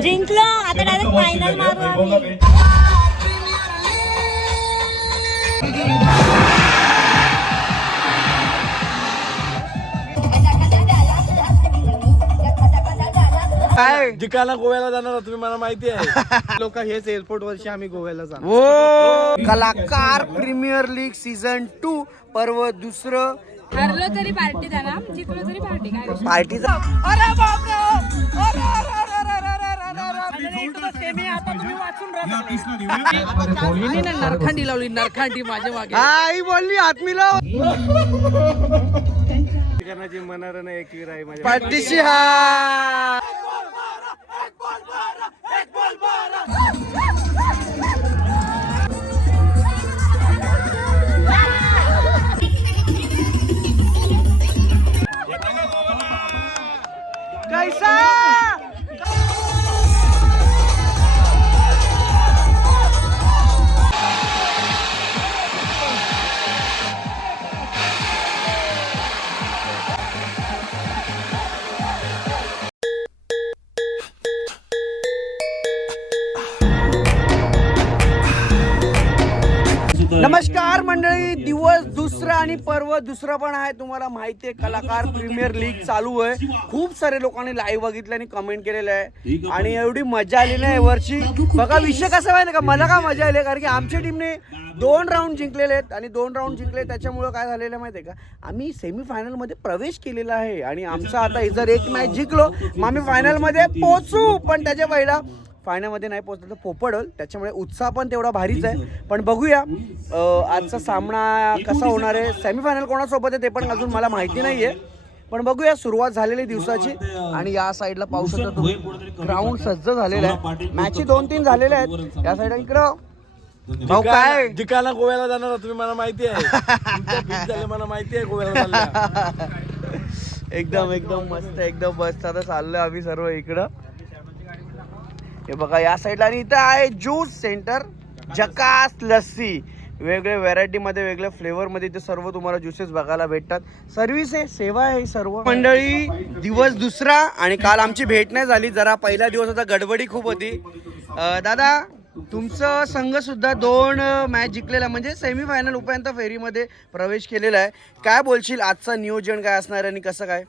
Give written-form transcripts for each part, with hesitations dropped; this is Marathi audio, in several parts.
जिंकलो आता डायरेक्ट फायनल मारू आम्ही. काय जिकायला गोव्याला जाणार तुम्ही मला माहिती आहे. लोक हेच एअरपोर्ट वर्षी आम्ही गोव्याला जाणार. ओ कलाकार प्रीमियर लीग सीझन 2 पर्व दुसरं. हरलो तरी पार्टी द्या, जिंकलो तरी पार्टी. काय पार्टीचा नरखांडी लावली, नरखांडी माझ्या मागे. आई बोलली आत्मीला करण्याची मनार नाही एकवीर आहे माझ्या पाठीशी हा. कैसा नमस्कार मंडळी. दिवस दुसरा आणि पर्व दुसरा पण आहे. तुम्हाला माहिती आहे कलाकार प्रीमियर लीग चालू आहे. खूप सारे लोकांनी लाईव्ह बघितलं आणि कमेंट केलेलं आहे आणि एवढी मजा आली नाही वर्षी. बघा विषय कसा माहिती का, मला का मजा आली कारण की आमच्या टीमने 2 राऊंड जिंकलेले आहेत आणि 2 राऊंड जिंकले. त्याच्यामुळं काय झालेलं माहिती आहे का, आम्ही सेमीफायनलमध्ये प्रवेश केलेला आहे आणि आमचा आता जर एक मॅच जिंकलो मग आम्ही फायनलमध्ये पोहोचू. पण त्याच्या पहिला फायनलमध्ये नाही पोहोचलं तर पोपडल. त्याच्यामुळे उत्साह पण तेवढा भारीच आहे. पण बघूया आजचा सामना कसा होणार आहे. सेमीफायनल कोणासोबत आहे ते पण अजून मला माहिती नाही आहे. पण बघूया. सुरुवात झालेली दिवसाची आणि या साईडला पाहू शकता तुम्ही ग्राउंड सज्ज झालेला आहे. मॅची 2-3 झालेल्या आहेत. या साईडला इकडं भाऊ काय जिकायला गोव्याला जाणार तुम्ही मला माहिती आहे. मला माहिती आहे गोव्याला जाणार. एकदम एकदम मस्त एकदम मस्त. आता चाललोय आम्ही सर्व इकडं. हे बघा या साईडला आणि इथं आहे ज्यूस सेंटर जकास लस्सी. वेगवेगळ्या व्हरायटीमध्ये वेगळ्या फ्लेवरमध्ये इथे सर्व तुम्हाला ज्युसेस बघायला भेटतात. सर्व्हिस आहे, सेवा आहे सर्व. मंडळी दिवस दुसरा आणि काल आमची भेट नाही झाली. जरा पहिला दिवस होता, गडबडी खूप होती. दादा तुमचं संघ सुद्धा 2 मॅच जिंकलेला म्हणजे सेमीफायनल उपांत्य फेरीमध्ये प्रवेश केलेला आहे. काय बोलशील आजचं नियोजन काय असणार आणि कसं काय?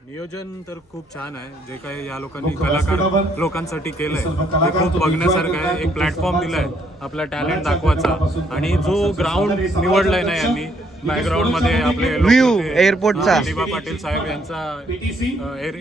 नियोजन तर खूप छान आहे. जे काही या लोकांनी कलाकार लोकांसाठी केलंय ते खूप बघण्यासारखं आहे. एक प्लॅटफॉर्म दिलाय आपला टॅलेंट दाखवायचा आणि जो ग्राउंड निवडलाय ना यांनी बॅकग्राऊंड मध्ये आपले व्ह्यू एअरपोर्टचा दिवा पाटील साहेब यांचा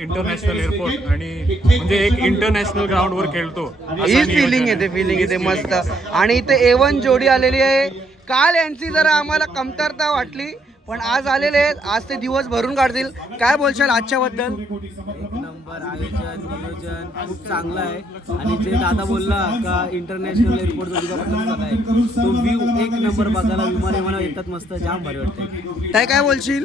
इंटरनॅशनल एअरपोर्ट आणि म्हणजे एक इंटरनॅशनल ग्राउंड वर खेळतो ही फिलिंग येते मस्त. आणि इथे A1 जोडी आलेली आहे. काल यांची जरा आम्हाला कमतरता वाटली पण आज आलेले आहेत. आज ते दिवस भरून काढतील. काय बोलशाल आजच्याबद्दल? एक नंबर आयोजन नियोजन खूप चांगलं आहे आणि जे दादा बोलला का इंटरनॅशनल एअरपोर्टचा दिवा आहे तो व्ह्यू एक नंबर बघायला. विमान विमान येतात मस्त, जाम भारी वाटते. काय काय बोलशील?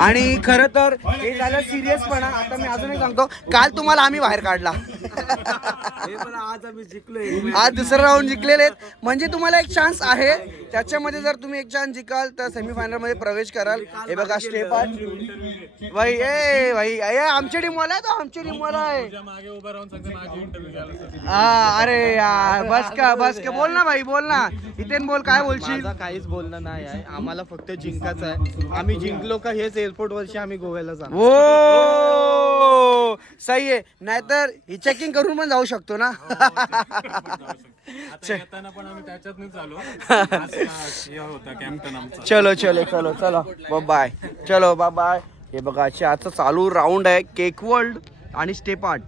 आणि खरं तर हे झालं सिरियसपणा. आता मी अजूनही सांगतो, काल तुम्हाला आम्ही बाहेर काढला. आज आम्ही जिंकलोय. आज दुसरा राऊंड जिंकलेले आहेत म्हणजे तुम्हाला एक चान्स आहे. त्याच्यामध्ये जर तुम्ही एक चान्स जिंकाल तर सेमीफायनल मध्ये प्रवेश कराल. हे बघा स्टेप भाई भाई आमची टीम वाला आहे तो आमची टीम वाला आहे. अरे यार बस का बोल ना भाई बोल ना. इथेन बोल काय बोलशील? काहीच बोलणं नाही आहे. आम्हाला फक्त जिंकायचं आहे. आम्ही जिंकलो का हेच एअरपोर्ट वर्षी आम्ही गोव्याला जाणार. ओ सही आहे. नाहीतर ही चेकिंग करून पण जाऊ शकतो ना. येताना पण आम्ही त्याच्यातच आलो. होता कॅप्टन आमचा. चलो बाय. चलो बाय. हे बघा आजचा चालू राऊंड आहे केक वर्ल्ड आणि स्टेप आर्ट.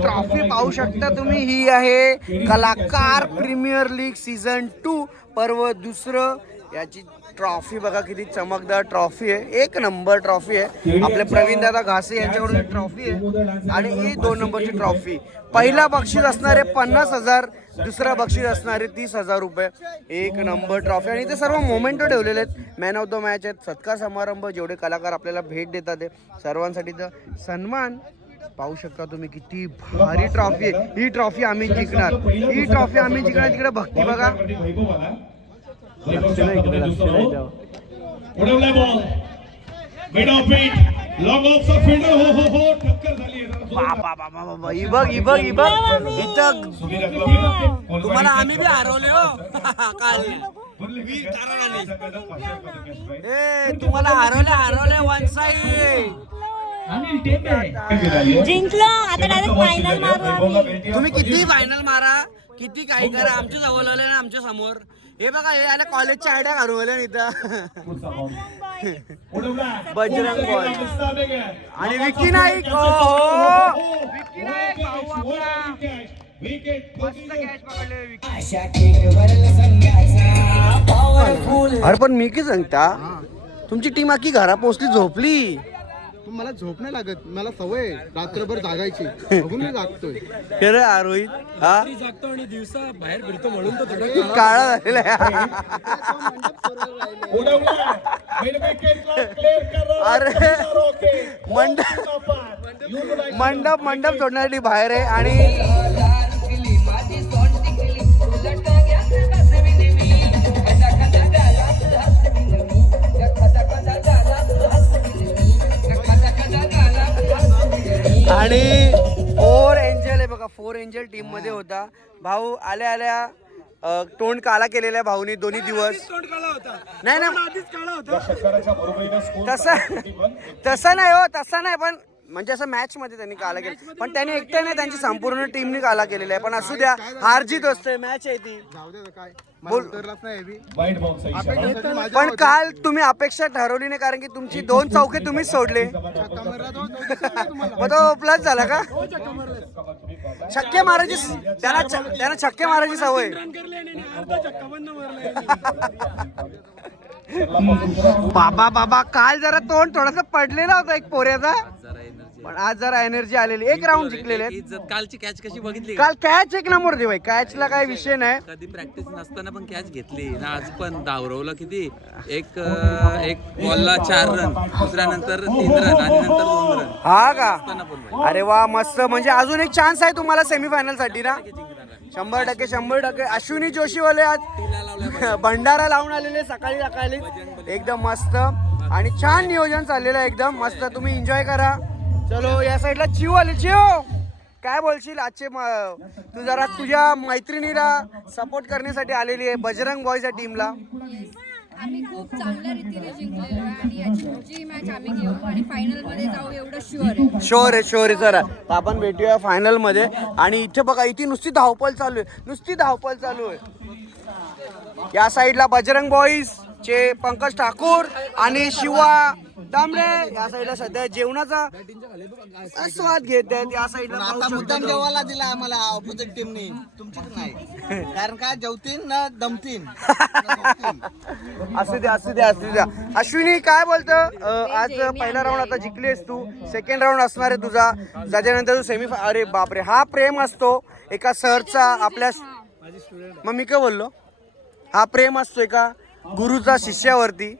ट्रॉफी पाहू शकता तुम्ही. ही आहे कलाकार प्रीमियर लीग सीझन 2 पर्व दुसरं. याची ट्रॉफी बघा किती चमकदार ट्रॉफी आहे. एक नंबर ट्रॉफी आहे. आपले प्रवीण दादा घासे यांच्याकडून ट्रॉफी आहे आणि ही 2 नंबरची ट्रॉफी. पहिला बक्षीस असणारे 50,000, दुसरा बक्षीस असणारे 30,000 रुपये. एक नंबर ट्रॉफी आणि ते सर्व मोमेंटो ठेवलेले आहेत. मॅन ऑफ द मॅच आहेत. सत्कार समारंभ जेवढे कलाकार आपल्याला भेट देतात ते सर्वांसाठी सन्मान पाहू शकता तुम्ही. किती भारी ट्रॉफी आहे. ही ट्रॉफी आम्ही जिंकणार. तिकडे भक्ती बघा. उडवलाय बॉल मिड ऑफ इट लॉंग ऑफचा फिल्डर हो टक्कर झाली बाबा ही बघ इथं तुम्हाला आम्ही बी हरवले हो काल ए तुम्हाला हरवले वन साइड. जिंकलो आता डायरेक्ट फायनल मारू आम्ही. तुम्ही किती फायनल मारा किती काही करा आमच्या जवळ आले ना आमच्या समोर. हे बघा हे आले कॉलेजच्या आयडिया हरवल्या इथं. बजरंग बॉय आणि विकी नाईक. विकी नाईक भाऊ आपला. मस्त कॅच पकडले विकी. अरे पण मी की सांगता तुमची टीम आखी घरा पोहोचली झोपली. मला झोप नाही लागत, मला सवय रात्रभर जागायची, बघून मी जागतोय. खरं रोहित हा जागतो आणि दिवसा बाहेर फिरतो म्हणून तर थोडं काळा झालेला आहे. अरे मंडप सोडण्यासाठी बाहेर आहे. आणि फोर एंजल आहे बघा, 4 एंजल टीम मध्ये होता. भाऊ आल्या तोंड काला केलेला आहे भाऊनी दोन्ही दिवस. नाही तसं नाही हो, तसं नाही. पण म्हणजे असं मॅच मध्ये त्यांनी काला केलं, पण त्यांनी एकट्या नाही त्यांची संपूर्ण टीमने काला केलेला आहे. पण असू द्या, हार जीत असते, मॅच आहे ती. पण काल तुम्ही अपेक्षा ठरवली नाही कारण की तुमची 2 चौके तुम्हीच सोडले. मग तो प्लस झाला का? छक्के मारायची त्यांना छक्के मारायची सवय. बाबा काल जरा तोंड थोडस पडलेला होता एक पोऱ्याचा, पण आज जरा एनर्जी आलेली. एक राऊंड जिंकलेले. कालची कॅच कशी बघितली? काल कॅच एक नंबर दे भाई, कॅचला काय विषय नाही. कधी प्रॅक्टिस नसताना पण कॅच घेतली ना. आज पण धावरवलं किती, एक बॉलला 4 रन, दुसऱ्यानंतर 3 रन आणि नंतर 2 रन. हा का? अरे वा मस्त. म्हणजे अजून एक चान्स आहे तुम्हाला सेमीफायनल साठी ना. 100%. अश्विनी जोशीवाले आज भंडारा लावून आलेले सकाळी एकदम मस्त आणि छान नियोजन चाललेलं आहे एकदम मस्त. तुम्ही एन्जॉय करा. चलो या साईडला चिव आले. चिव काय बोलशील आजचे? तू जरा तुझ्या मैत्रिणीला सपोर्ट करण्यासाठी आलेली आहे बजरंग बॉयच्या टीमला. आम्ही खूप चांगल्या रीतीने जिंकलेलो आहे आणि याची पुढची मॅच आम्ही घेऊ आणि फायनल मध्ये जाऊ एवढं शुअर आहे. शोर आहे जरा. आपण भेटूया फायनल मध्ये. आणि इथे बघा इथे नुसती धावपळ चालू आहे. या साईडला बजरंग बॉईज चे पंकज ठाकूर आणि शिवा तांबडे या साईडला सध्या जेवणाचा स्वाद घेत आहेत. या साईडला मुद्दाम जेवायला दिला आम्हाला ऑपोजिट टीमने, तुमचीच नाही. कारण काय जेवतीन ना दमतीन. असू द्या. अश्विनी काय बोलतं? आज पहिला राऊंड आता जिंकलीस तू, सेकंड राऊंड असणार आहे तुझा, त्याच्यानंतर तू सेमीफायनल. अरे बापरे, हा प्रेम असतो एका सरचा आपल्या. मग मी काय बोललो? हा प्रेम असतो एका गुरुचा शिष्यावरती.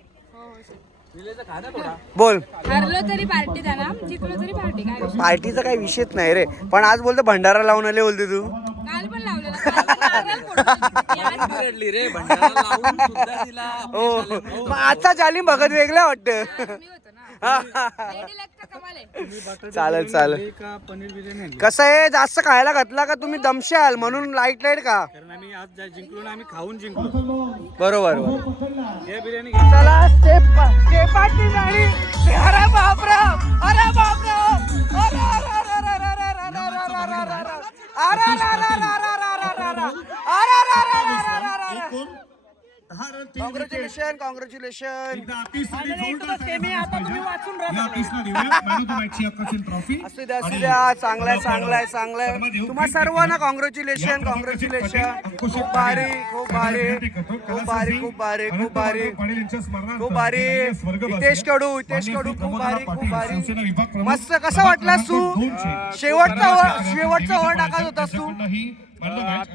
बोल. हरलो तरी पार्टी देणार, जिंकलो तरी पार्टी. काय पार्टीचा काही विषयच नाही रे. पण आज बोलतो भंडारा लावून आले बोलते तू. काल पण लावलेला. हो मग आजचा जालिम भगत वेगळा वाटतं. चालेल. कसं आहे, जास्त खायला घातला का तुम्ही दमशाल म्हणून लाईट का? आम्ही आज जिंकलो ना, आम्ही खाऊन जिंकलो. बरोबर. बिर्याणी चला अरे बापरा. कॉंग्रॅच्युलेशन. असू द्या. चांगलाय. तुम्हा सर्वांना कॉंग्रॅच्युलेशन. खूप भारी. हितेश कडू खूप भारी. मस्त. कसा वाटलास तू? शेवटचा ओव्हर टाकत होतास तू.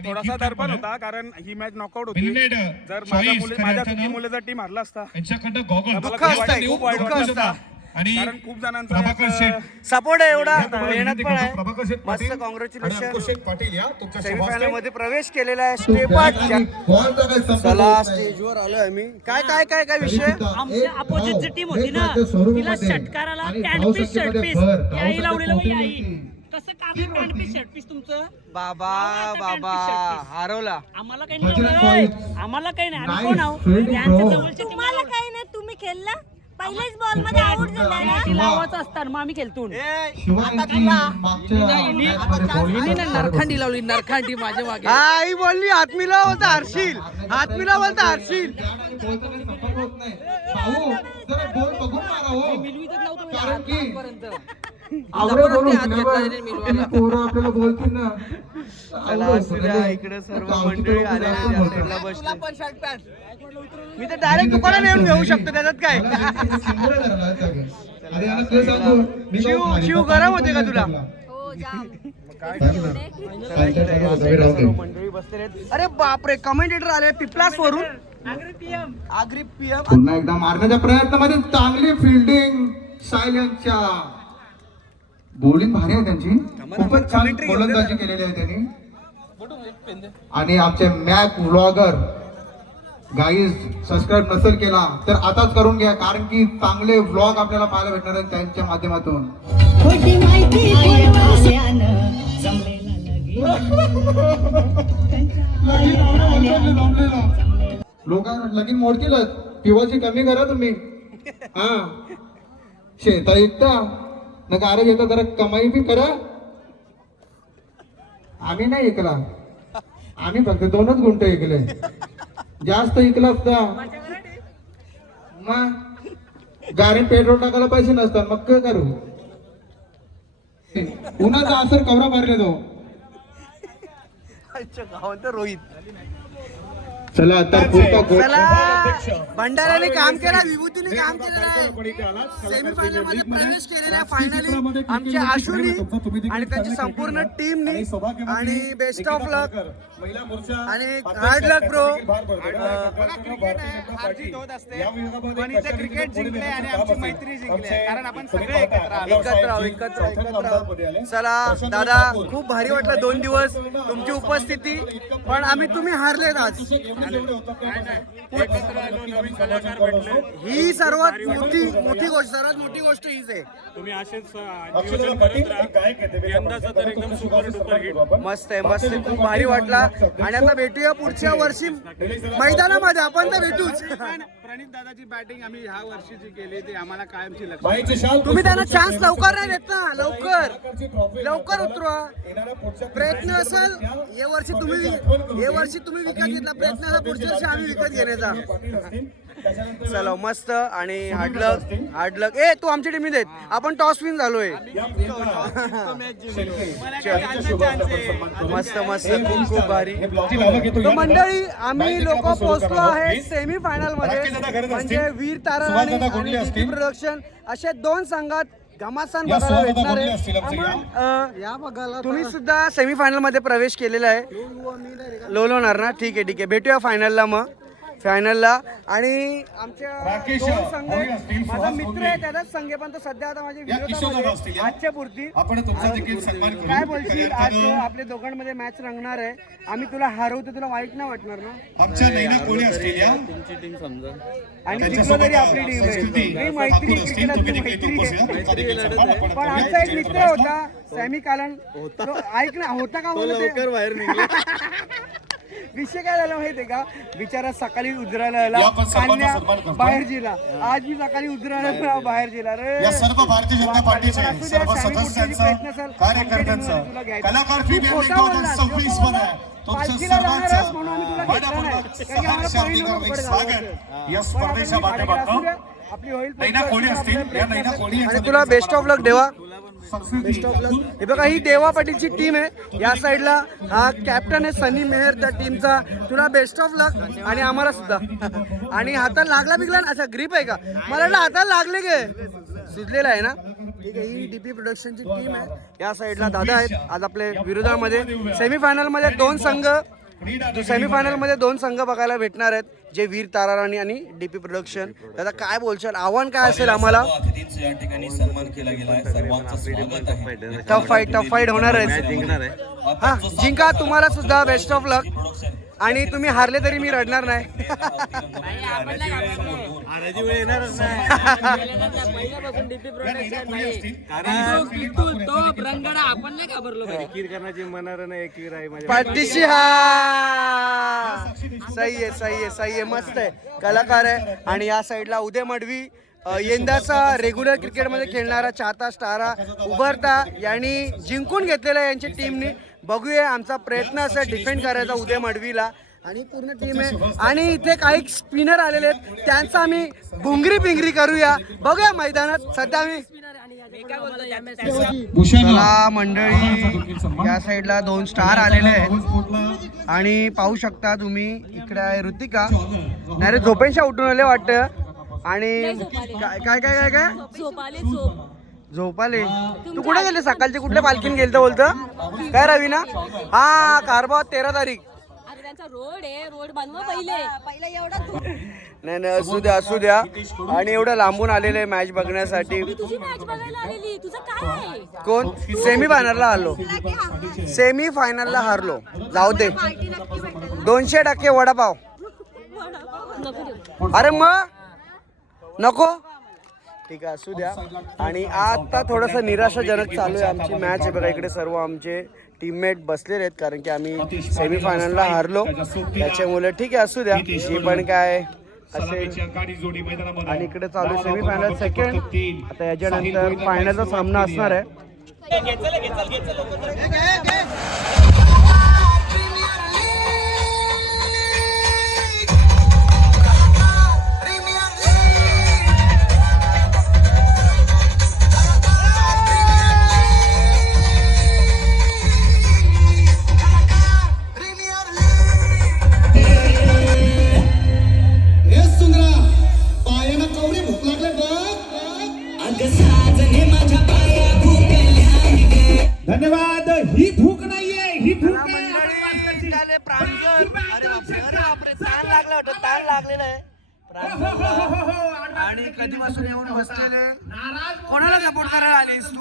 थोडासा दर्पण होता कारण ही मॅच नॉकआउट होती. जर माझ्या चुकीमुळे जर टीम हरला असता दुःख असतं. आणि कारण खूप जणांचा प्रभाकर शेठ सपोर्ट आहे एवढा, या तुम्हाला मेहनत विनंती पण करतो, प्रभाकर शेठ आहे. मस्त पाटील आणि कॉंग्रॅच्युलेशन. अंकुश शेठ पाटील या तुमच्या सेमीफायनल मध्ये प्रवेश केलेला आहे. बॅट स्टेप आणि बॉलचा काही संपर्क चला होत नाही. स्टेजवर आलोय आम्ही. काय काय काय काय विषय? आमच्या अपोजिटची टीम होती ना, तिला षटकाराला कॅनपीस शर्टपीस याही लावलेलं याही. कसं कारण कॅनपीस शर्टपीस तुमचं? बाबा बाबा हरवला. आम्हाला काही नाही लावलं. आम्हाला काही नाही. आम्ही कोण आहोत? यांच्या जवळच्या team तुम्हाला काही नाही, तुम्ही खेळला पहिल्याच बॉल मध्ये आउट झाला ना. ती लावायचं असतात मग आम्ही खेळतो. शिवाजीची मागच्या मॅचमध्ये bowling नरखांडी लावली, नरखांडी माझ्या मागे. हा ही बोलली हातमीला बोलता हरशील, हातमीला बोलता हरशील. बॉलचा काही संपर्क होत नाही. भाऊ, जरा बॉल बघून मारा हो. कारण की आवडे बॉल उचलल्यावर किती पोरं आपल्याला बोलतील ना. चला असुद्या, इकडे सर्व मंडळी आले या साईडला बसले. मी तर डायरेक्ट दुकानात येऊन घेऊ शकतो, त्याच्यात काय. शिव गरम होते का तुला? हो जाम. सर्व मंडळी बसलेले आहेत. अरे बापरे, कमेंटेटर आले पिपलास वरून. आग्री पीएम. पुन्हा एकदा मारण्याच्या प्रयत्नामध्ये चांगली फिल्डिंग सायलेंटच्या. बॉलिंग भारी आहे त्यांची, खूपच छान गोलंदाजी केलेली आहे त्यांनी. आणि आमचे मॅक व्लॉगर गाईज सबस्क्राईब नसेल केला तर आताच करून घ्या, कारण की चांगले व्लॉग आपल्याला पाहायला भेटणार आहेत त्यांच्या माध्यमातून. लोक लगीन मोडतीलच, पिवाची कमी करा तुम्ही. हा शेता ऐकता न गारे घेता, जरा कमाई बी करा. आम्ही नाही ऐकला, आम्ही फक्त 2च गुंठ ऐकले. जास्त ऐकला असता मग गाडी पेट्रोल टाकायला पैसे नसतात, मग काय करू. उन्हाचा असर कवरा भरले तो. गावात रोहित. चला आता पुढचा गोल. चला भंडाऱ्याने काम केलं, विभूतीने काम केलेलं आहे. सेमीफायनल मध्ये प्रवेश केलेला आहे. फायनली आमच्या आशुनी आणि त्यांची संपूर्ण टीमनी. आणि बेस्ट ऑफ लक आणि हार्ड लक ब्रो. पण इथे क्रिकेट जिंकले आणि आमची मैत्री जिंकली आहे. कारण आपण सगळे एकत्र आलो. एकत्र. चला दादा, खूप भारी वाटलं 2 दिवस तुमची उपस्थिती, पण तुम्ही हारलेत आज. ही सर्वात मोठी गोष्ट, सर्वात मोठी गोष्ट हीच आहे. तुम्ही असेच नियोजन करत राहा. यंदाचा तर एकदम सुपर डुपर हिट. मस्त आहे, मस्त आहे, खूप भारी वाटला. आणि आता भेटूया पुढच्या वर्षी मैदानामध्ये. आपण तर भेटूच. प्रणित दादाची बॅटिंग आम्ही ह्या वर्षी जी केली ती आम्हाला कायमची लक्षात. तुम्ही त्यांना चान्स लवकर नाही देत ना. लवकर उतरवा. प्रयत्न असेल या वर्षी तुम्ही विकत घेतला, प्रयत्न असेल पुढच्या वर्षी आम्ही विकत घेण्याचा. चला मस्त. आणि हार्डलक ए तू आमची टीम देत. आपण टॉस विन झालोय. मस्त मस्त, खूप खूप भारी. तो मंडळी, आम्ही लोक पोहोचलो आहे सेमी फायनल मध्ये. म्हणजे वीर तारा आणि प्रोडक्शन अशा 2 संघात घमासान बघायला भेटणार आहे. या बघायला तुम्ही सुद्धा सेमी फायनल मध्ये प्रवेश केलेला आहे. लोलवणार ना? ठीक आहे. भेटूया फायनलला. मग फायनलला. आणि आमच्या 2 संघ आहेत. माझा मित्र आहे त्याचाच संघ, पण तो सध्या आता माझ्या विरोधामध्ये आजच्या पुरती. काय बोलशील? आज आपल्या दोघांमध्ये मॅच रंगणार आहे. आम्ही तुला हरवतो, तुला वाईट नाही वाटणार ना? आमच्या नैना कोळी असतील या. तुमची टीम समजा. आणि जिंकलो तरी आपली टीम आहे. मैत्री, क्रिकेटातली मैत्री आहे. पण आमचा एक मित्र होता सॅमी कालन, तो ऐक ना, होता का लवकर बाहेर निघाला. विषय काय झाला माहितीये का? बिचारा सकाळी उजरायला आला, कान्या बाहेर गेला. आज मी सकाळी उजरायला बाहेर गेला रे. या सर्व भारतीय जनता पार्टीचे सर्व सदस्यांचं, कार्यकर्त्यांचं कलाकार प्रीमियर लीग 2026 मध्ये तुमचं सर्वांचं मनपूर्वक स्वागत या स्पर्धेच्या माध्यमातून. नैना कोळी असतील या नैना कोळी. आणि तुला बेस्ट ऑफ लक देवा. बेस्ट ऑफ लक. हे बघा, ही देवा पाटीलची टीम आहे. या साईडला हा कॅप्टन आहे सनी मेहर त्या टीमचा. तुला बेस्ट ऑफ लक. आणि आम्हाला सुद्धा. आणि हाताला लागला बिगला. अच्छा, ग्रीप आहे का? मला वाटलं हाताला लागले गे. सुजलेला आहे ना? ठीक आहे. ही डीपी प्रोडक्शनची टीम आहे. या साईडला दादा आहेत. आज आपल्या विरोधामध्ये सेमी फायनल मध्ये 2 संघ सेमीफायनल मध्ये 2 संघ बघायला भेटणार आहेत, जे वीर ताराराणी आणि डीपी प्रोडक्शन. दादा काय बोलशाल, आव्हान काय असेल आम्हाला? टफ फाईट होणार आहे. हा जिंका, तुम्हाला सुद्धा बेस्ट ऑफ लक. आणि तुम्ही हारले तरी मी रडणार नाही. पाठीशी हा सही आहे मस्त आहे, कलाकार आहे. आणि या साईडला उदय मडवी, यंदाचा रेग्युलर क्रिकेटमध्ये खेळणारा चाहता स्टारा उभरता यांनी जिंकून घेतलेला आहे यांच्या टीमनी. बघूया, आमचा प्रयत्न असा डिफेंड करायचा उदय मडवीला आणि पूर्ण टीम आहे. आणि इथे काही स्पिनर आलेले आहेत, त्यांचा आम्ही भुंगरी पिंगरी करूया. बघूया मैदानात. सध्या आम्ही मंडळी या साईडला 2 स्टार आलेले आहेत आणि पाहू शकता तुम्ही. इकडे आहे ऋतिका, नाही रे झोपेशा उठून आले वाटतं. आणि काय काय काय काय झोपाले. तू कुठे गेले सकाळचे, कुठल्या पालखीने गेलतं बोलतं काय रवीना? हा कारवा 13 तारीख. रोड आहे, रोड बनवा पहिले एवढा. नाही असू द्या. आणि एवढं लांबून आलेलं आहे मॅच बघण्यासाठी. तुझी मॅच बघायला आलेली, तुझं काय आहे? कोण? सेमीफायनलला आलो, सेमीफायनलला हारलो. जाऊ दे, 200% वडापाव. अरे मग नको, ठीक आहे असू द्या. आणि आता थोडंसं निराशाजनक चालू आहे आमची मॅच आहे. बघा इकडे सर्व आमचे टीममेट बसलेले आहेत, कारण की आम्ही सेमीफायनलला हारलो त्याच्यामुळे. ठीक आहे असू द्या, जी पण काय असेल. आणि इकडे चालू सेमीफायनल सेकंड. आता याच्यानंतर फायनलचा सामना असणार आहे. धन्यवाद. ही भूक नाहीये, ही भूक आहे. ताण लागलेला आहे आणि कधीपासून येऊन बसलेले. कोणाला सपोर्ट करायला आलीस तू?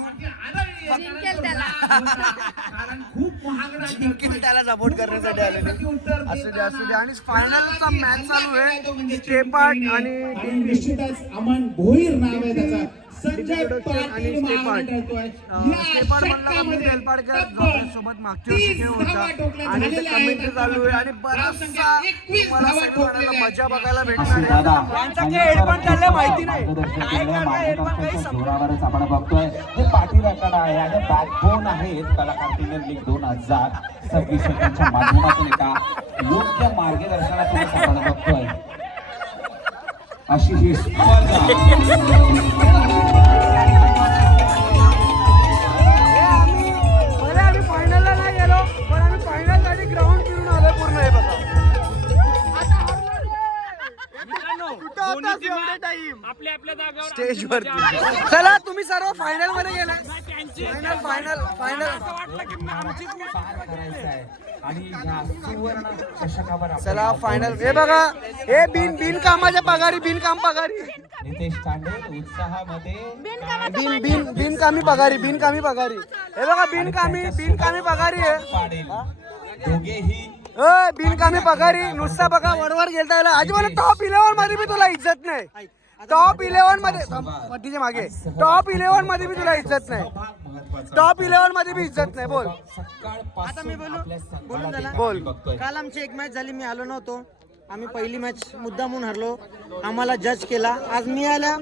जिंकेल त्याला. जिंकेल त्याला सपोर्ट करण्यासाठी आलेले. असू दे. आणि फायनलचा मॅच चालू आहे. स्टेपार्ट आणि निश्चितच अमन भोईर नाव आहे त्याचा. संजय आणि स्टेपार्ट सोबत मागच्या वर्षी खेळ होता आणि ते कमेंट्री चालू आहे. आणि बराचसा मजा बघायला भेटणार आहे. माहिती नाही आपण बघतोय हे पाठी रेकॉर्ड आहे आणि बॅकबोन आहेत कलाकार प्रीमियर लीग 2026 च्या माध्यमातून एका योग्य मार्गदर्शनातून आपण बघतोय अशी ही फायनलला नाही गेलो, पण आम्ही फायनल साठी ग्राउंड फिरून आलो पूर्ण. हे बघा स्टेज वरती. चला तुम्ही सर्व फायनल मध्ये गेलाय. फायनल चला फायनल. हे बघा, हे बिनकामाच्या पगारी, बिनकाम पगारी, बिनकामी पगारी. हे बघा बिनकामी पगारी आहे. बिनकामी पगारी. नुसता बघा वरवर गेलता याला. अजिबात टॉप 11 मध्ये बी तुला इज्जत नाही. टॉप 11 मध्ये तिच्या मागे टॉप 11 मध्ये बी तुला इज्जत नाही. टॉप 11 मध्ये बी इज्जत नाही. बोल आता मी बोलून झाला. बोल. काल आमची एक मॅच झाली, मी आलो नव्हतो. आम्ही पहिली मॅच मुद्दा म्हणून हरलो. आम्हाला जज केला. आज मी आल्या.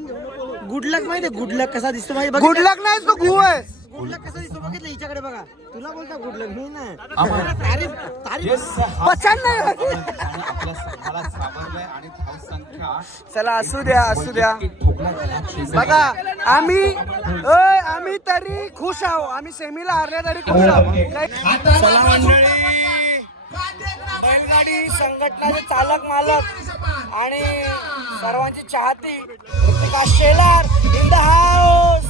गुड लक. माहिती गुड लक कसा दिसतो माहिती? गुड लक नाही, तो गु आहे. गुड लक कसा दिसतो बघितलं हिच्याकडे बघा. तुला बोलता गुड लक, मी नाही. पचन नाही. चला असू द्या. बघा आम्ही तरी खुश आहोत. आम्ही सेमीला हारले तरी खुश आहोत. चला मंडळी, बैलगाडी संघटनाचे चालक मालक आणि सर्वांची चाहती Ritika Shelar in the house.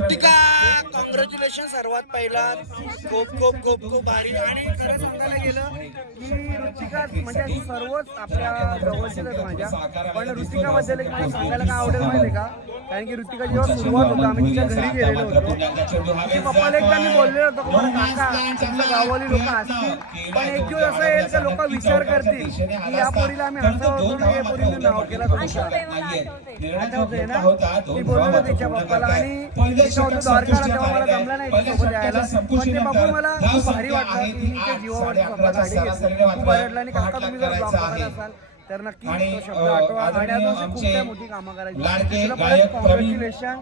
Ritika, congratulation. Congratulation सर्वात पहिला. खूप खूप खूप खूप भारी. आणि खरं सांगायला गेलं की ऋतिका म्हणजे सर्वच आपल्या जवळचेच आहेत माझ्या, पण ऋतिकाबद्दल एक मला सांगायला काय आवडेल माहिती आहे का, कारण की ऋतिका जेव्हा सुरुवात होतं आम्ही तिच्या घरी गेलेलो होतो. तिच्या पप्पाला एकदा मी बोललेलो होतो की बरं काका तुमच्या गावाली लोक असतील, पण एक दिवस असं येईल का लोक विचार करतील की या पोरीला आम्ही हसावं होतो या पोरीने नाव केला तुमचा. आठवतंय ना, मी बोललो तिच्या पप्पाला. आणि तिच्या होतो द्वारकाला, तेव्हा मला जमला नाही तिच्यासोबत यायला, पण ते बघून मला खूप भारी वाटलं की तिच्या जीवावर स्वतः गाडी घेतली. खूप बरडलं. आणि काका तुम्ही जर ब्लॉग बघत असाल तर नक्की तो शब्द आठवा. आणि अजून खूप काही मोठी कामं करायची. कॉंग्रॅच्युलेशन.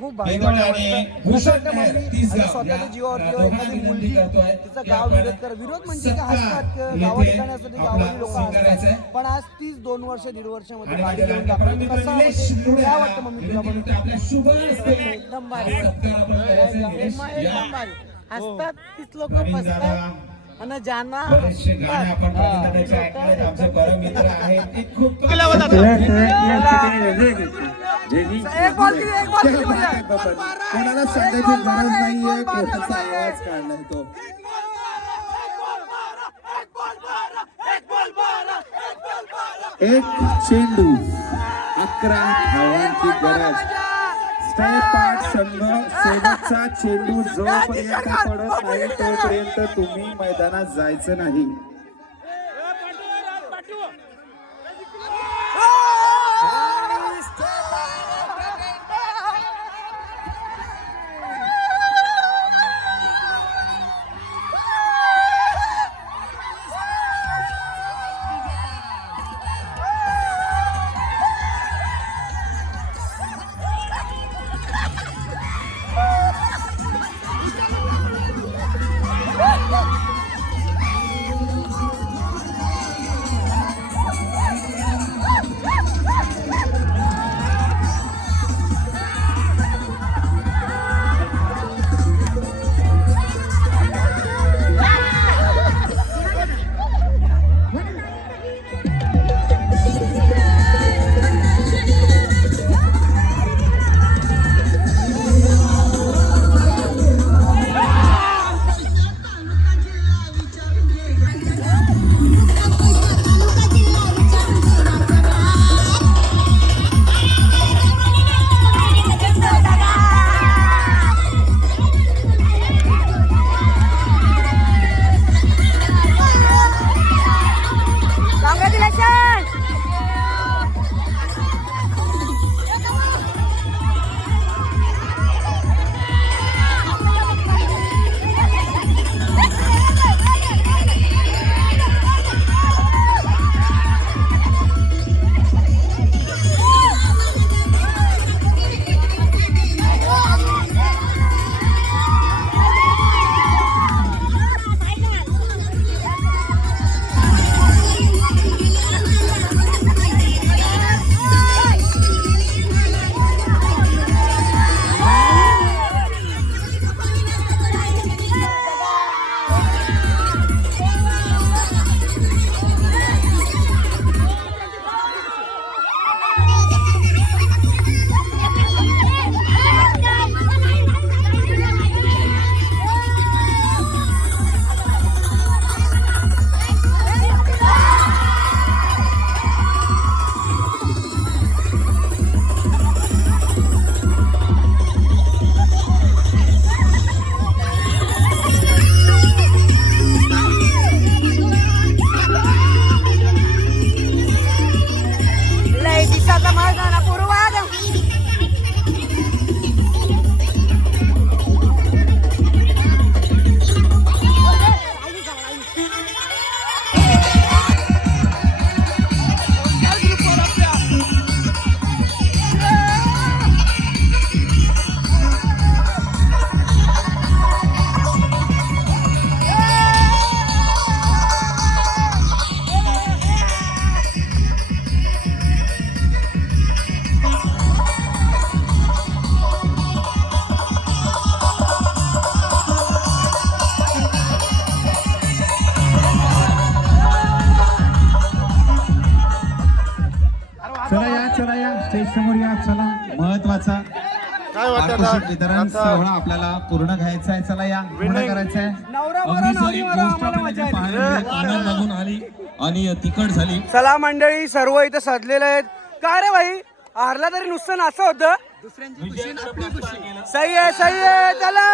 खूप भारी वाटतं. स्वतःच्या जीवावर किंवा एखादी मुलगी तिचं गाव विरोध म्हणजे काय हसतात गावा ठिकाणी असं गावाची लोक असतात, पण आज 30-2 वर्ष 1.5 वर्षामध्ये गाडी घेऊन टाकली. कसं काय वाटतं मम्मी तुला? पण एकदम भारी, एकदम भारी. हसतात तीच लोक फसतात आणि ज्यांना आमचे बरं मित्र आहेत खूप कोणाला सांगायची गरज नाहीये, कोणाचा आवाज काढलाय तो. एक चेंडू 11 धावांची गरज. संघ शेवटचा चेंडू जोपर्यंत पडत नाही तोपर्यंत तुम्ही मैदानात जायचं नाही. पारितोषिक वितरण सोहळा आपल्याला पूर्ण घ्यायचा आहे. चला या पूर्ण करायचं आहे. आनंद लागून आली आणि तिखट झाली. चला मंडळी, सर्व इथे सजलेले आहेत. काय रे भाई, हारला तरी नुसतं नाचं होतं. सही आहे, सही आहे. चला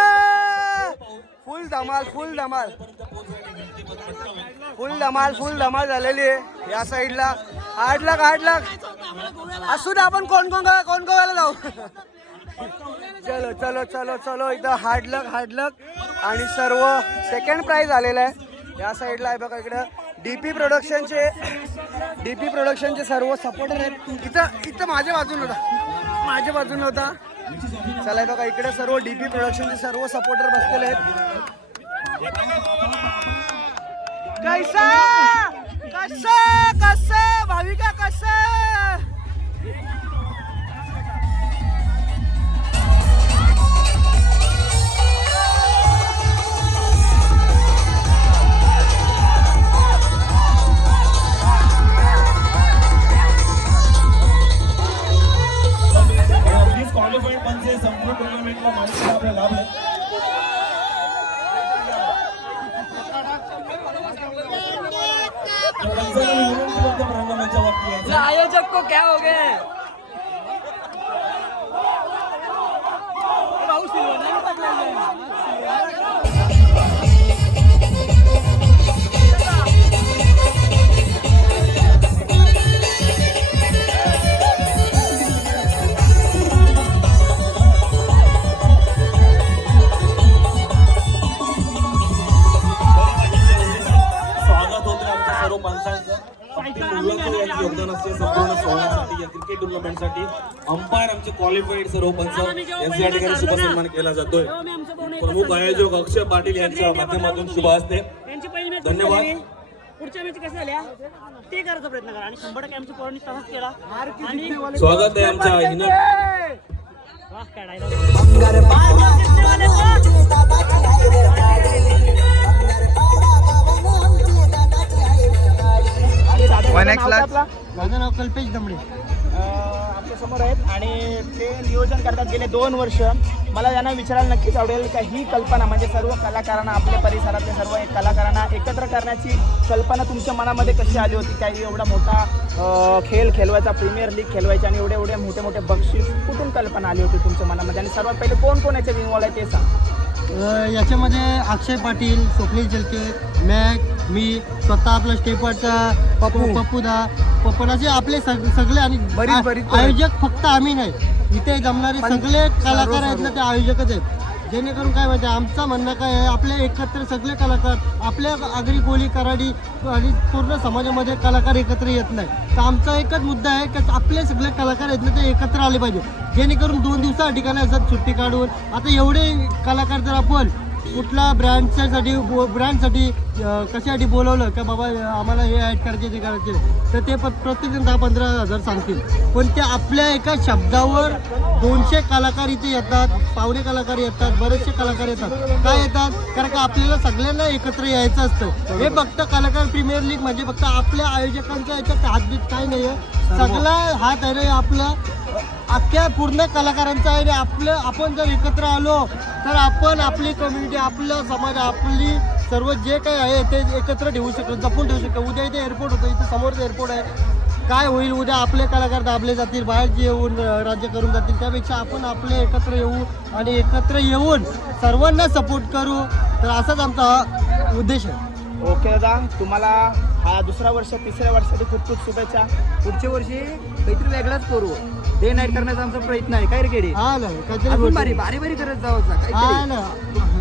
फुल धमाल, फुल धमाल, फुल धमाल, फुल धमाल झालेली आहे. या साईडला 8 लाख 8 लाख असू दे. आपण कोण कोण गोव्याला जाऊ. चलो चलो चलो चलो. इथं हार्ड लक आणि सर्व सेकंड प्राइज आलेलं आहे. या साईडला आहे बघा. इकडं डीपी प्रोडक्शनचे सर्व सपोर्टर आहेत. इथं माझ्या बाजून होता. चला बघा, इकडे सर्व डीपी प्रोडक्शनचे सर्व सपोर्टर बसलेले आहेत. कसं भाविका कसं. क्वालिफाईड म्हणजे संपूर्ण टुर्नामेंटला माहिती आपल्याला लाभ आहे. आयोजक को क्या हो गया. योगदान असते संपूर्ण सोहळ्यासाठी, या क्रिकेट टुर्नामेंटसाठी. अंपायर आमचे क्वालिफाईड सर्व पंच यांच्या या ठिकाणी शुभ सन्मान केला जातोय. प्रमुख आयोजक अक्षय पाटील यांच्या माध्यमातून शुभ असते. धन्यवाद. पुढच्या मॅच कशा झाल्या ते करायचा प्रयत्न करा आणि 100% आमच्या पोरांनी तसाच केला. स्वागत आहे आमच्या माझं नाव कल्पेश दमडे. आपल्या समोर आहेत आणि ते नियोजन करतात गेले 2 वर्ष. मला यांना विचारायला नक्कीच आवडेल का ही कल्पना म्हणजे सर्व कलाकारांना, आपल्या परिसरातल्या सर्व कलाकारांना एकत्र करण्याची कल्पना तुमच्या मनामध्ये कशी आली होती. काही एवढा मोठा खेळ खेळवायचा, प्रीमियर लीग खेळवायची आणि एवढे मोठे बक्षीस कुठून कल्पना आली होती तुमच्या मनामध्ये. आणि सर्वात पहिले कोण याच्यात इन्व्हॉल्व आहे ते सांग. याच्यामध्ये अक्षय पाटील, स्वप्नील चलके, मॅक, मी स्वतः आपला स्टेपवरचा पप्पूदा असे आपले सगळे आणि आयोजक फक्त आम्ही नाही, इथे जमणारे सगळे कलाकार आहेत ना ते आयोजकच आहेत. जेणेकरून काय माहिती आमचं म्हणणं काय आहे, आपले एकत्र सगळे कलाकार, आपल्या आगरी कोळी कराडी आणि पूर्ण समाजामध्ये कलाकार एकत्र येत नाही. तर आमचा एकच मुद्दा आहे की आपले सगळे कलाकार आहेत ना ते एकत्र आले पाहिजे. जेणेकरून 2 दिवसा ठिकाणी असतात सुट्टी काढून. आता एवढे कलाकार जर आपण कुठला ब्रँडसाठी कशासाठी बोलवलं का बाबा आम्हाला हे ॲड करायचे ते करायचे, तर ते प्रत्येकजण 10-15 हजार सांगतील. पण ते आपल्या एका शब्दावर 200 कलाकार इथे येतात, पावणे कलाकार येतात, बरेचसे कलाकार येतात. काय येतात कारण का आपल्याला सगळ्यांना एकत्र यायचं असतं. हे फक्त कलाकार प्रीमियर लीग म्हणजे फक्त आपल्या आयोजकांचा याच्यात हातबीत काय नाही आहे. सगळा हात आहे आपला अख्ख्या पूर्ण कलाकारांचा आहे. आपण जर एकत्र आलो तर आपण आपली कम्युनिटी, आपला समाज, आपली सर्व जे काही आहे ते एकत्र ठेवू शकतो, जपून ठेवू शकतो. उद्या इथे एअरपोर्ट होतं, इथे समोरचं एअरपोर्ट आहे. काय होईल उद्या आपले कलाकार दाबले जातील, बाहेरचे येऊन राज्य करून जातील. त्यापेक्षा आपण आपले एकत्र येऊ आणि एकत्र येऊन सर्वांना सपोर्ट करू. तर असाच आमचा उद्देश आहे. ओके दादा, तुम्हाला हा 2रा वर्ष 3ऱ्या वर्षासाठी खूप खूप शुभेच्छा. पुढच्या वर्षी काहीतरी वेगळाच करू. डे नाईट करण्याचा आमचा प्रयत्न आहे. काय रे केडी, हा ना काहीतरी बारी करत जाऊ.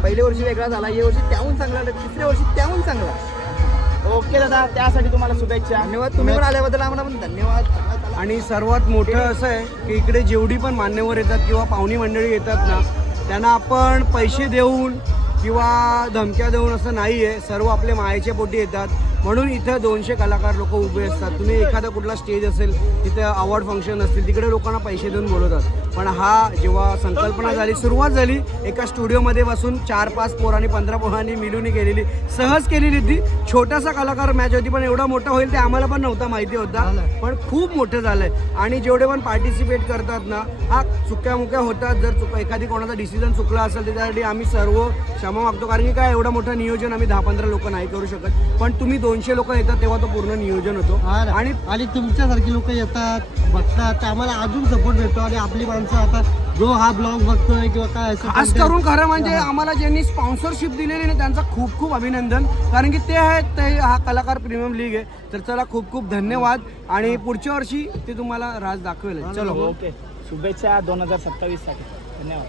पहिल्या वर्षी वेगळा झाला, या वर्षी त्याहून चांगला, 3ऱ्या वर्षी त्याहून चांगला. ओके दादा, त्यासाठी तुम्हाला शुभेच्छा. धन्यवाद. तुम्ही पण आल्याबद्दल आम्हाला पण धन्यवाद. आणि सर्वात मोठं असं आहे की इकडे जेवढी पण मान्यवर येतात किंवा पाहुणी मंडळी येतात ना, त्यांना आपण पैसे देऊन किंवा धमक्या देऊन असं नाही आहे. सर्व आपले मायेच्या पोटी येतात. म्हणून इथं 200 कलाकार लोक उभे असतात. तुम्ही एखादा कुठला स्टेज असेल तिथे अवॉर्ड फंक्शन असतील तिकडे लोकांना पैसे देऊन बोलवतात. पण हा जेव्हा संकल्पना झाली, सुरुवात झाली एका स्टुडिओमध्ये बसून 4-5 पोरांनी 15 पोरांनी मिळून केलेली, सहज केलेली ती छोटासा कलाकार मॅच होती. पण एवढा मोठा होईल ते आम्हाला पण नव्हता माहिती होता, पण खूप मोठं झालंय. आणि जेवढे पण पार्टिसिपेट करतात ना, हा चुक्या मुक्या होतात. जर एखादी कोणाचा डिसिजन चुकला असेल त्याच्यासाठी आम्ही सर्व क्षमा मागतो, कारण की काय एवढं मोठं नियोजन आम्ही 10-15 लोक नाही करू शकत. पण तुम्ही 200 लोक येतात तेव्हा तो पूर्ण नियोजन होतो. आणि तुमच्यासारखी लोक येतात बघतात आम्हाला अजून सपोर्ट भेटतो. आणि आपली माणसं आता जो हा ब्लॉग बघतोय किंवा काय असं खास करून खरं म्हणजे आम्हाला ज्यांनी स्पॉन्सरशिप दिलेली ना त्यांचा खूप खूप अभिनंदन, कारण की ते आहेत ते हा कलाकार प्रीमियम लीग आहे. तर चला खूप खूप धन्यवाद आणि पुढच्या वर्षी ते तुम्हाला राज दाखवेल. चलो ओके, शुभेच्छा 2027 साठी. धन्यवाद.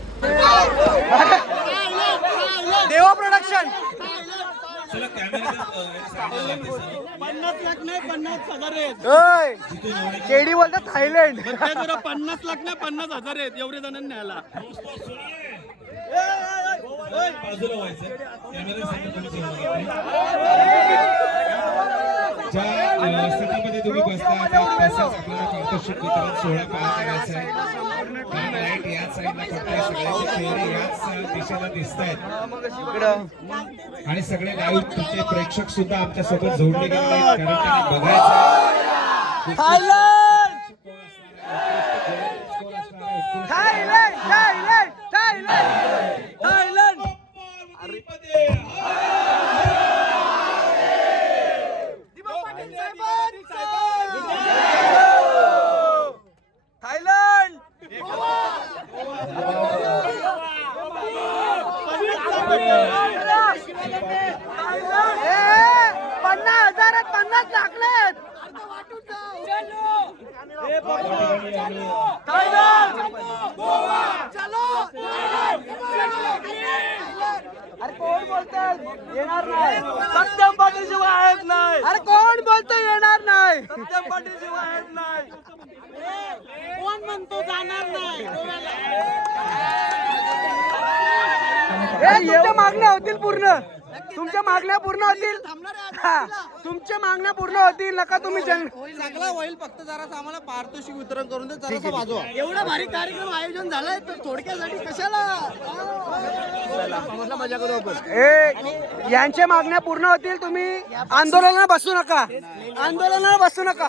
देवा प्रोडक्शन 50 लाख नाही 50,000 आहेत. केडी बोलतात थायलंड. 50 लाख नाही 50,000 आहेत एवढे जणांनी न्यायला. ज्या स्थितीमध्ये तुम्ही बसता तसंच आपल्याला पारितोषिक वितरण सोहळा पार करायचा आहे. लाईट याच साईडला करताय, सगळ्यांचे चेहरे याच दिशेला दिसत आहेत आणि सगळे लाईव्ह तुमचे प्रेक्षक सुद्धा आमच्या सोबत जोडले गेले आहेत, कारण त्यांना बघायचं अरे कोण बोलतात येणार नाही? सत्यम पाटील शिवाय आहेत नाही. अरे कोण बोलतो येणार नाही? सत्यम पाटील शिवाय आहेत नाही. कोण म्हणतो जाणार नाही? तुमच्या मागण्या होतील पूर्ण, तुमच्या मागण्या पूर्ण होतील. तुमच्या मागण्या पूर्ण होतील, नका तुम्ही चांगला होईल. फक्त जरा आम्हाला पारितोषिक वितरण करून दे, जरासा वाजवा. एवढा भारी कार्यक्रम आयोजन झालाय तर थोडक्यासाठी कशाला मजा करू आपण. यांच्या मागण्या पूर्ण होतील. तुम्ही आंदोलनाला बसू नका, आंदोलनाला बसू नका.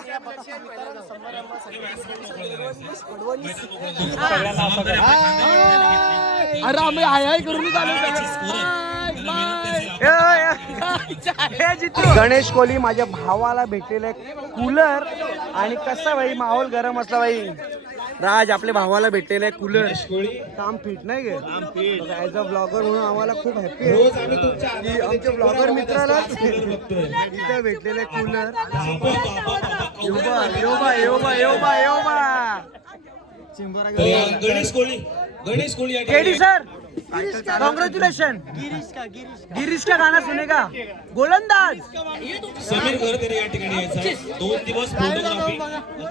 अरे आम्ही हाय हाय करून गणेश कोहली माझ्या भावाला भेटलेले कूलर. आणि कसं भाई माहोल गरम असला भाई. राज आपल्या भावाला भेटलेले कूलर, काम फिट नाही गे ऍज अ ब्लॉगर म्हणून आम्हाला खूप हॅपी आहे. आमच्या ब्लॉगर मित्राला इथे भेटलेले cooler. Ganesh Kohli KD sir congratulation. Girish का गाना सुनेगा गोलंदाज. समीर घर या ठिकाणी यायचा 2 दिवस फोटोग्राफी.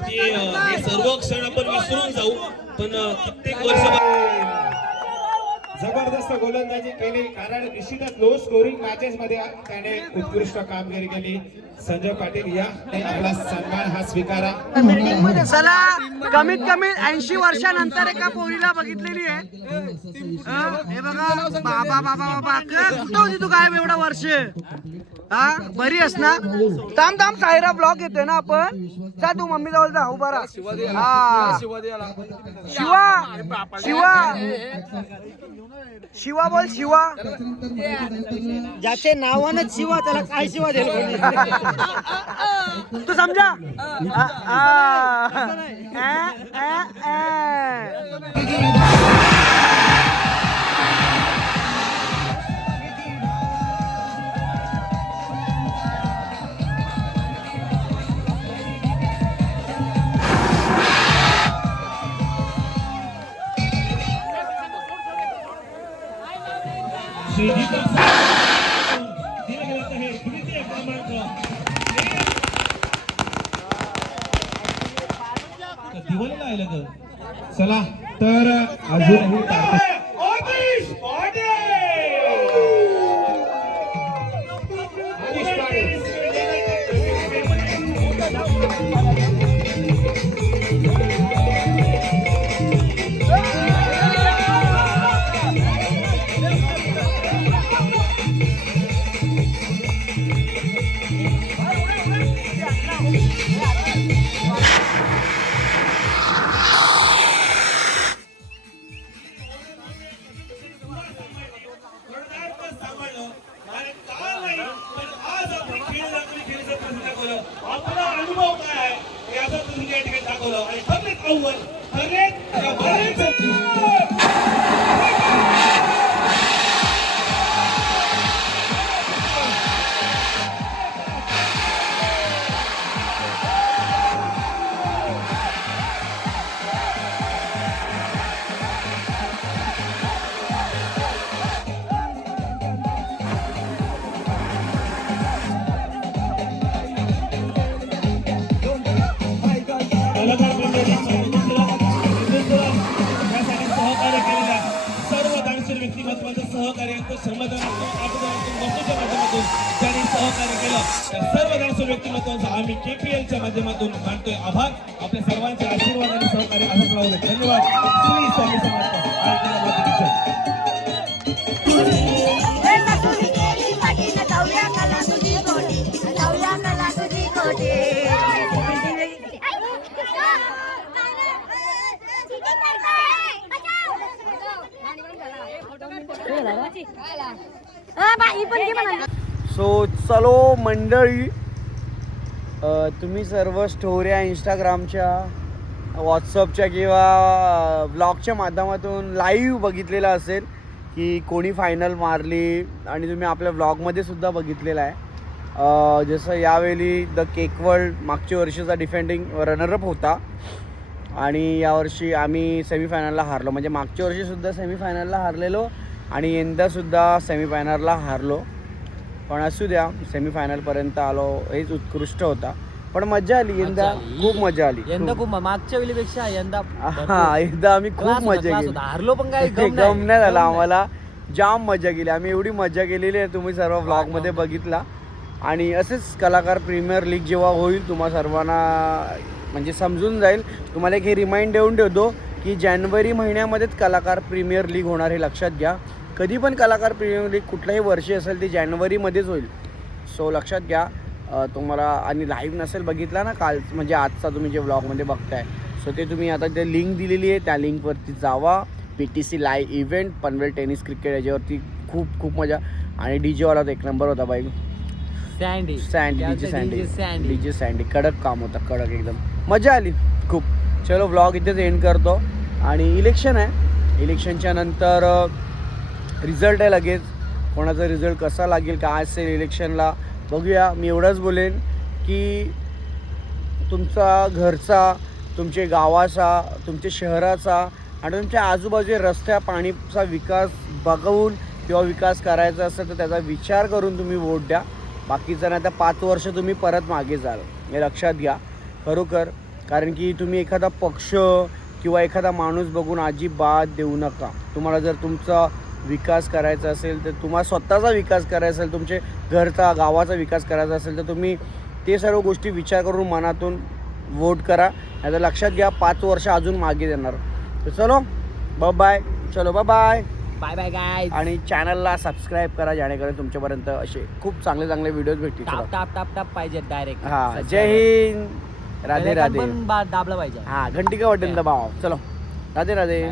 हे सर्व क्षण आपण विसरून जाऊ, पण कित्येक वर्ष जबरदस्त गोलंदाजी केली, कारण निश्चितच लो स्कोरिंग मॅचेस मध्ये त्याने उत्कृष्ट कामगिरी केली. संजय पाटील या आपला सन्मान हा स्वीकारा. चला कमीत कमी 80 वर्षानंतर एका पोरीला बघितलेली आहे. हे बघा बाबा बाबा बाबा कुठं होती तू काय एवढा वर्ष? हा बरी आहेस ना? थांब थांब सायरा ब्लॉग येतोय ना आपण. जा तू मम्मी जवळ जा, उभा राहा. हा शिवा शिवा शिवा बोल शिवा. ज्याचे नावानच शिवा त्याला काय शिवा दिलं तू समजा. चला तर अजूनही सांभाळलं आणि काल नाही पण आज आपण खेळ दाखवलं आपला अनुभव काय आहे हे आता तुम्ही या ठिकाणी दाखवलं आणि ठरलेत अव्वल ठरलेत कलाकार यासाठी सहकार्य केलेल्या सर्व दानशूर व्यक्तिमत्वाचं सहकार्य श्रमदानातून आपदानातून वस्तूच्या माध्यमातून त्यांनी सहकार्य केलं त्या सर्व दानशूर व्यक्तिमत्वांचा आम्ही KPLच्या माध्यमातून मानतोय आभार. आपल्या सर्वांचे आशीर्वाद आणि सहकार्य असंच राहू दे. धन्यवाद. श्री स्वामी समर्थ. सो चलो मंडळी, तुम्ही सर्व स्टोऱ्या इंस्टाग्रामच्या, व्हॉट्सअपच्या किंवा ब्लॉगच्या माध्यमातून लाईव्ह बघितलेलं असेल की कोणी फायनल मारली आणि तुम्ही आपल्या ब्लॉगमध्ये सुद्धा बघितलेलं आहे. जसं यावेळी द केक वर्ल्ड मागच्या वर्षीचा डिफेंडिंग रनरअप होता आणि यावर्षी आम्ही सेमीफायनलला हारलो. म्हणजे मागच्या वर्षीसुद्धा सेमीफायनलला हारलेलो आणि यंदासुद्धा सेमीफायनलला हारलो. पण असू द्या, सेमीफायनलपर्यंत आलो हेच उत्कृष्ट होता. पण मजा आली यंदा, खूप मजा आली. यंदा खूप मागच्या वेळीपेक्षा यंदा यंदा आम्ही खूप मजा केली. हारलो पण काय गम नाही झाला आम्हाला, जाम मजा केली आम्ही. एवढी मजा केलेली आहे, तुम्ही सर्व व्लॉगमध्ये बघितला. आणि असेच कलाकार प्रीमियर लीग जेव्हा होईल तुम्हा सर्वांना म्हणजे समजून जाईल. तुम्हाला एक हे रिमाइंड देऊन ठेवतो की जानेवारी महिन्यामध्येच कलाकार प्रीमियर लीग होणार, हे लक्षात घ्या. कधी पण कलाकार प्रीमियर लीग कुठल्याही वर्षी असेल ती जानेवारीमध्येच होईल. सो लक्षात घ्या. तुम्हाला आणि लाईव्ह नसेल बघितला ना काल, म्हणजे आजचा तुम्ही जे व्लॉगमध्ये बघताय, सो ते तुम्ही आता ते लिंक दिलेली आहे त्या लिंकवरती जावा. PTC live event Panvel tennis cricket याच्यावरती खूप खूप मजा. आणि DJ एक नंबर होता बाई. DJ सँडी कडक काम होता, कडक एकदम मजा आली खूप. चलो व्लॉग इथेच एंड करतो. आणि इलेक्शन आहे, इलेक्शनच्या नंतर रिझल्ट आहे लगेच. कोणाचा रिझल्ट कसा लागेल काय असेल इलेक्शनला बघूया. मी एवढंच बोलेन की तुमचा घरचा, तुमच्या गावाचा, तुमच्या शहराचा आणि तुमच्या आजूबाजूच्या रस्त्या पाणीचा विकास बघून किंवा विकास करायचा असेल तर त्याचा विचार करून तुम्ही वोट द्या. बाकीचं नाही तर 5 वर्ष तुम्ही परत मागे जाल, हे लक्षात घ्या खरोखर. कारण की तुम्ही एखादा पक्ष किंवा एखादा माणूस बघून अजिबात देऊ नका. तुम्हाला जर तुमचा विकास करायचा असेल तर, तुम्हाला स्वतःचा विकास करायचा असेल, तुमचे घरचा गावाचा विकास करायचा असेल तर तुम्ही ते सर्व गोष्टी विचार करून मनातून वोट करा. नाही तर लक्षात घ्या 5 वर्ष अजून मागे देणार. तर चलो बाय. चलो बाय गाय. आणि चॅनलला सबस्क्राईब करा जेणेकरून तुमच्यापर्यंत असे खूप चांगले व्हिडिओज भेटतील. टाप पाहिजे डायरेक्ट. हां, जय हिंद. राधे राधे. दाबलं पाहिजे. हां, घंटी का बटन दबाव. चलो राधे राधे.